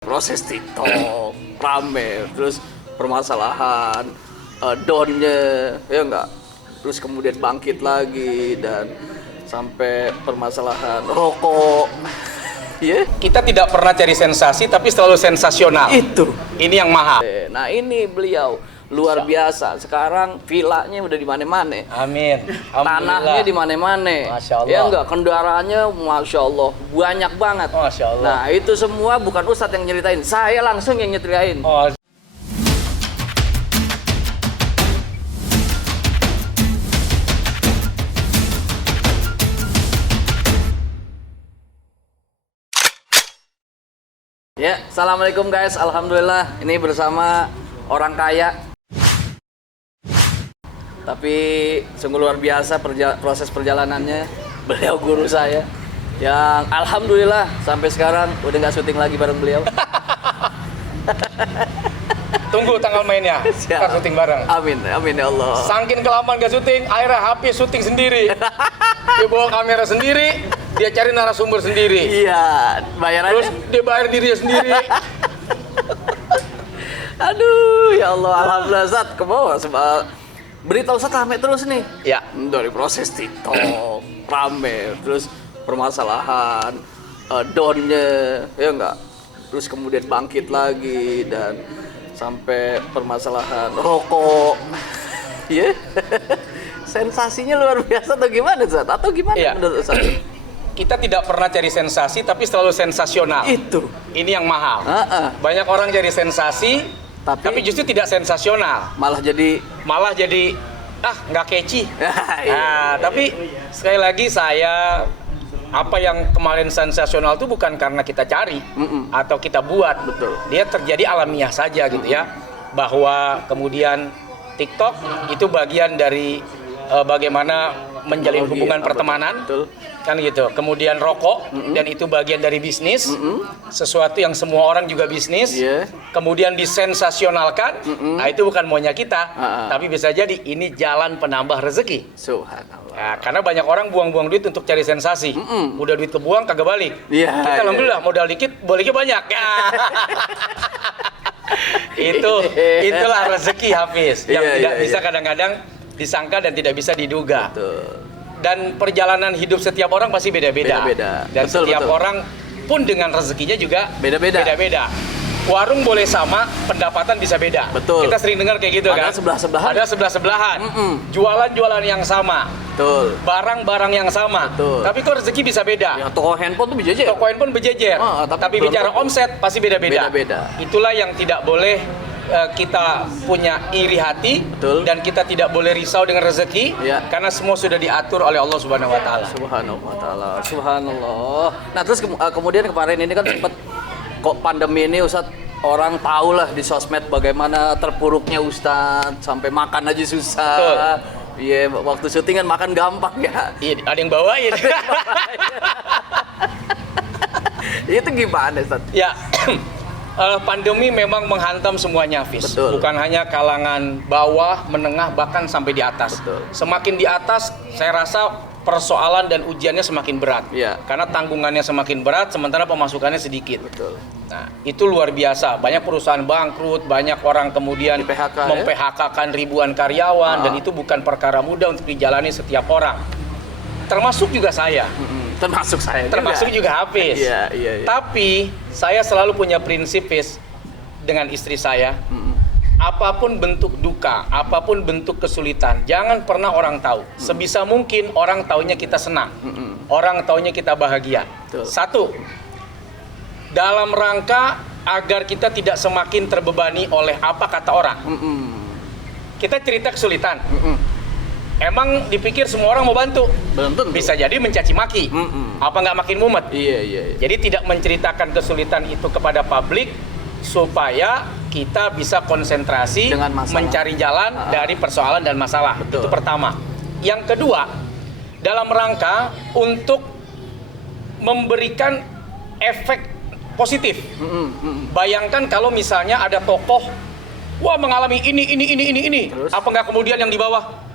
Proses TikTok rame, terus permasalahan downnya ya enggak, terus kemudian bangkit lagi dan sampai permasalahan rokok. Ya, Kita tidak pernah cari sensasi, tapi selalu sensasional. itu. Ini yang mahal. Nah ini beliau luar biasa. Sekarang villanya udah di mana-mana. Amin. Tanahnya di mana-mana. Masya Allah. Ya enggak, kendaraannya Masya Allah banyak banget. Masya Allah. Nah itu semua bukan Ustadz yang nyeritain, saya langsung yang nyeritain. Oh, Ya, assalamualaikum guys. Alhamdulillah ini bersama orang kaya. Tapi sungguh luar biasa proses perjalanannya. Beliau guru saya yang alhamdulillah sampai sekarang udah nggak syuting lagi bareng beliau. tunggu tanggal mainnya. Siap. Kita syuting bareng. Amin, amin ya Allah. Sangkin kelamaan gak syuting, akhirnya Hafiz syuting sendiri. Dia bawa kamera sendiri, dia cari narasumber sendiri. Iya, bayarannya. Terus dia bayar dirinya sendiri. Aduh, ya Allah, alhamdulillah Zat ke bawah. Berita Ustadz rame terus nih. Ya. Dari proses TikTok rame, terus permasalahan downnya ya enggak, terus kemudian bangkit lagi dan sampai permasalahan rokok. Ya. Sensasinya luar biasa atau gimana Zat? Atau gimana Iya. menurut Ustadz? Kita tidak pernah cari sensasi, tapi selalu sensasional. Itu. Ini yang mahal. Heeh. Banyak orang cari sensasi, tapi justru tidak sensasional. Malah jadi Malah jadi nggak catchy. Iya. Nah, tapi sekali lagi apa yang kemarin sensasional itu bukan karena kita cari atau kita buat. Betul. Dia terjadi alamiah saja gitu ya. Bahwa kemudian TikTok itu bagian dari bagaimana menjalin Teknologi, hubungan apa, pertemanan. betul. Kan gitu. Kemudian rokok dan itu bagian dari bisnis. Sesuatu yang semua orang juga bisnis. Iya. Kemudian disensasionalkan. Nah, itu bukan maunya kita, tapi bisa jadi ini jalan penambah rezeki. Subhanallah. Nah, karena banyak orang buang-buang duit untuk cari sensasi. Udah duit kebuang kagak balik. Iya, Kita iya. alhamdulillah modal dikit, baliknya banyak. Ya. Itulah rezeki Hafiz yang Iya, tidak iya, bisa iya. kadang-kadang disangka dan tidak bisa diduga. Betul. Dan perjalanan hidup setiap orang pasti beda-beda. Beda-beda. Dan Betul, setiap betul. orang pun dengan rezekinya juga Beda-beda. beda-beda. Warung boleh sama, pendapatan bisa beda. Betul. Kita sering dengar kayak gitu Padahal kan. sebelah-sebelahan. Ada sebelah-sebelahan. Jualan-jualan yang sama. Betul. Barang-barang yang sama. Betul. Tapi kok rezeki bisa beda. Ya, toko handphone tuh berjejer. Toko handphone berjejer. Tapi Tapi belum bicara tentu. omset pasti beda-beda. Beda-beda. Itulah yang tidak boleh kita punya iri hati. Betul. Dan kita tidak boleh risau dengan rezeki. Ya. Karena semua sudah diatur oleh Allah Subhanahu wa taala. Subhanallah wa ta'ala. Subhanallah. Nah, terus kemudian kemarin ini kan sempat kok pandemi ini Ustadz, orang tahu lah di sosmed bagaimana terpuruknya Ustadz, sampai makan aja susah. Betul. Iya, waktu syutingan makan gampang ya. Iya, ada yang bawain. Itu gimana Ustadz? Ya, pandemi memang menghantam semuanya, Hafiz. Betul. Bukan hanya kalangan bawah, menengah, bahkan sampai di atas. Betul. Semakin di atas, saya rasa persoalan dan ujiannya semakin berat. Iya. Karena tanggungannya semakin berat, sementara pemasukannya sedikit. Betul. Nah, itu luar biasa. Banyak perusahaan bangkrut, banyak orang kemudian Di-PHK, ya? mem-PHK-kan ribuan karyawan, dan itu bukan perkara mudah untuk dijalani setiap orang. Termasuk juga saya. Termasuk saya Termasuk juga Hafiz. Iya, iya, iya. Tapi saya selalu punya prinsip, Hafiz, dengan istri saya. Apapun bentuk duka, apapun bentuk kesulitan, jangan pernah orang tahu. Sebisa mungkin orang taunya kita senang. Orang taunya kita bahagia. Betul. Satu, dalam rangka agar kita tidak semakin terbebani oleh apa kata orang. Kita cerita kesulitan. Emang dipikir semua orang mau bantu? Belum tentu. Bisa jadi mencaci maki. Apa nggak makin mumet? Iya, iya, iya. Jadi tidak menceritakan kesulitan itu kepada publik supaya kita bisa konsentrasi Dengan masalah. mencari jalan dari persoalan dan masalah. Betul. Itu pertama. Yang kedua, dalam rangka untuk memberikan efek positif. Bayangkan kalau misalnya ada tokoh, wah mengalami ini. Terus? Apa nggak kemudian yang di bawah?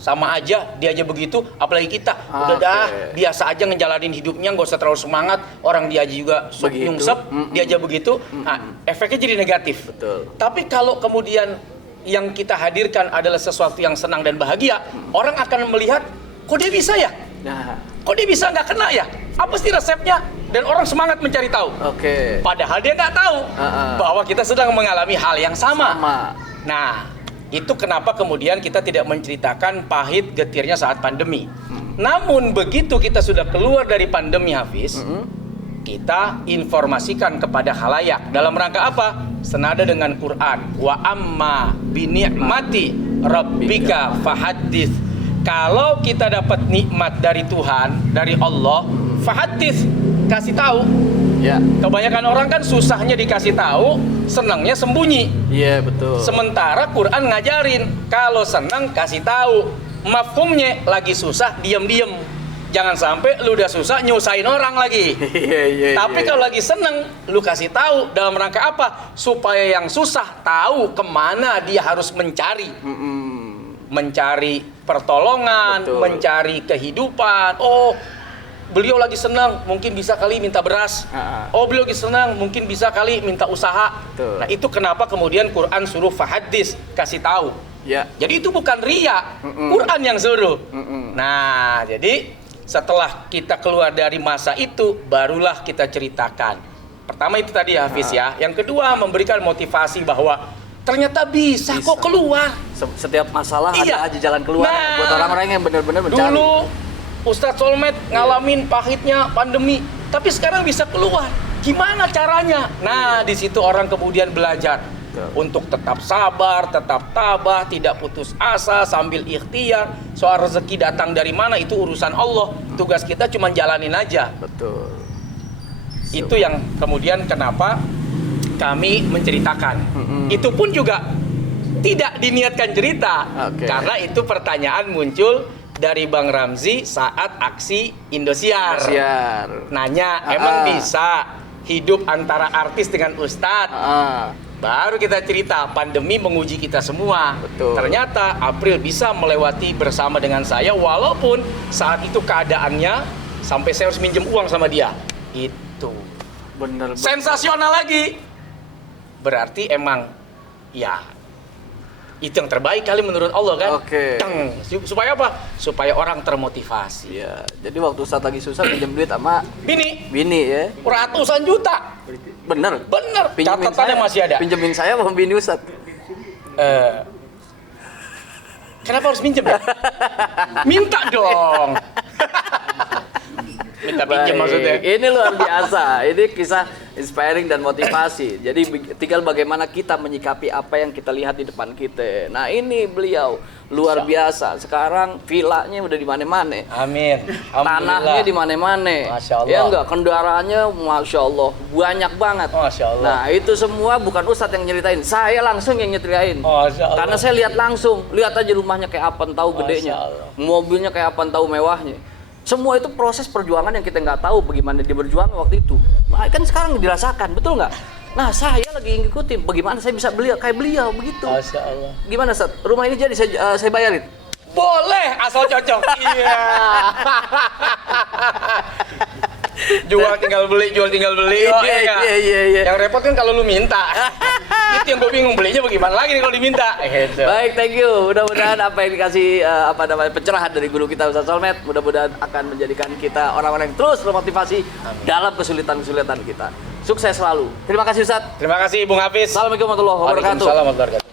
sama aja, dia aja begitu, apalagi kita. Udah Oke. dah, biasa aja ngejalanin hidupnya, nggak usah terlalu semangat. Orang dia aja juga Begitu. nyungsep, dia aja begitu. Nah, efeknya jadi negatif. Betul. Tapi kalau kemudian yang kita hadirkan adalah sesuatu yang senang dan bahagia, orang akan melihat, kok dia bisa ya? Nah, Kok dia bisa nggak kena ya? Apa sih resepnya? Dan orang semangat mencari tahu. oke. Padahal dia nggak tahu bahwa kita sedang mengalami hal yang sama. Sama. Nah, itu kenapa kemudian kita tidak menceritakan pahit getirnya saat pandemi. Namun begitu kita sudah keluar dari pandemi, Hafiz, kita informasikan kepada khalayak dalam rangka apa? Senada dengan Quran. Wa amma bi ni'mati rabbika fahaddits. Kalau kita dapat nikmat dari Tuhan, dari Allah, fahaddits, kasih tahu. Ya. Kebanyakan orang kan susahnya dikasih tahu, senangnya sembunyi. Iya, betul. Sementara Quran ngajarin, kalau senang kasih tahu. Mafhumnya lagi susah diam-diam. Jangan sampai lu udah susah nyusahin orang lagi. Iya. Tapi kalau lagi seneng, lu kasih tahu dalam rangka apa? Supaya yang susah tahu kemana dia harus mencari. Mencari pertolongan, Betul. mencari kehidupan. Oh, beliau lagi senang, mungkin bisa kali minta beras. Oh, beliau lagi senang, mungkin bisa kali minta usaha. Betul. Nah, itu kenapa kemudian Quran suruh fahaddits, kasih tahu. Ya. Jadi itu bukan riya, Quran yang suruh. Nah, jadi setelah kita keluar dari masa itu, barulah kita ceritakan. Pertama itu tadi ya, Hafiz ya. Yang kedua, memberikan motivasi bahwa ternyata bisa kok keluar. Setiap masalah Iya. ada aja jalan keluar Nah, buat orang-orang yang benar-benar mencari. Dulu Ustadz Solmed ngalamin pahitnya pandemi, tapi sekarang bisa keluar. Gimana caranya? Nah, di situ orang kemudian belajar untuk tetap sabar, tetap tabah, tidak putus asa sambil ikhtiar. Soal rezeki datang dari mana itu urusan Allah. Tugas kita cuma jalanin aja. Betul. Itu yang kemudian kenapa kami menceritakan. Itu pun juga tidak diniatkan cerita. Oke. Karena itu pertanyaan muncul dari Bang Ramzi saat aksi Indosiar. Siar. Nanya, emang bisa hidup antara artis dengan ustadz? Baru kita cerita, pandemi menguji kita semua. Betul. Ternyata April bisa melewati bersama dengan saya, walaupun saat itu keadaannya sampai saya harus minjem uang sama dia. Itu Bener. sensasional lagi. Berarti emang ya itu yang terbaik kali menurut Allah kan. Oke. Teng. Supaya apa? Supaya orang termotivasi. Iya. Jadi waktu saat lagi susah pinjam duit sama bini ya. Ratusan juta. Bener. Bener. Catatannya masih ada. Pinjemin saya sama bini Ustadz. Kenapa harus minjem ya? Minta dong. Minta pinjam Baik. maksudnya. Ini luar biasa. Ini kisah inspiring dan motivasi. Jadi tinggal bagaimana kita menyikapi apa yang kita lihat di depan kita. Nah, ini beliau luar biasa. Sekarang villanya udah di mana-mana. Amin. Tanahnya di mana-mana. Masya Allah. Ya enggak, kendaraannya Masya Allah banyak banget. Masya Allah. Nah, itu semua bukan Ustadz yang nyeritain, saya langsung yang nyeritain. Masya Allah. Karena saya lihat langsung, lihat aja rumahnya kayak apa, tahu gedenya, Masya Allah. mobilnya kayak apa, tahu mewahnya. Semua itu proses perjuangan yang kita nggak tahu bagaimana dia berjuang waktu itu. Nah, kan sekarang dirasakan, betul nggak? Nah, saya lagi ngikutin bagaimana saya bisa beli kayak beliau begitu. Masya Allah. Gimana, Ustadz? Rumah ini jadi saya bayarin. Boleh, asal cocok. Iya. Jual tinggal beli, jual tinggal beli. Oh, Iya. Yang repot kan kalau lu minta. Itu yang gue bingung, belinya bagaimana lagi nih kalau diminta. Gitu. Baik, thank you. Mudah-mudahan apa yang dikasih pencerahan dari guru kita Ustadz Solmed, mudah-mudahan akan menjadikan kita orang-orang yang terus termotivasi dalam kesulitan-kesulitan kita. Sukses selalu. Terima kasih Ustadz. Terima kasih Bung Hafiz. Assalamualaikum warahmatullahi wabarakatuh. Waalaikumsalam warahmatullahi wabarakatuh.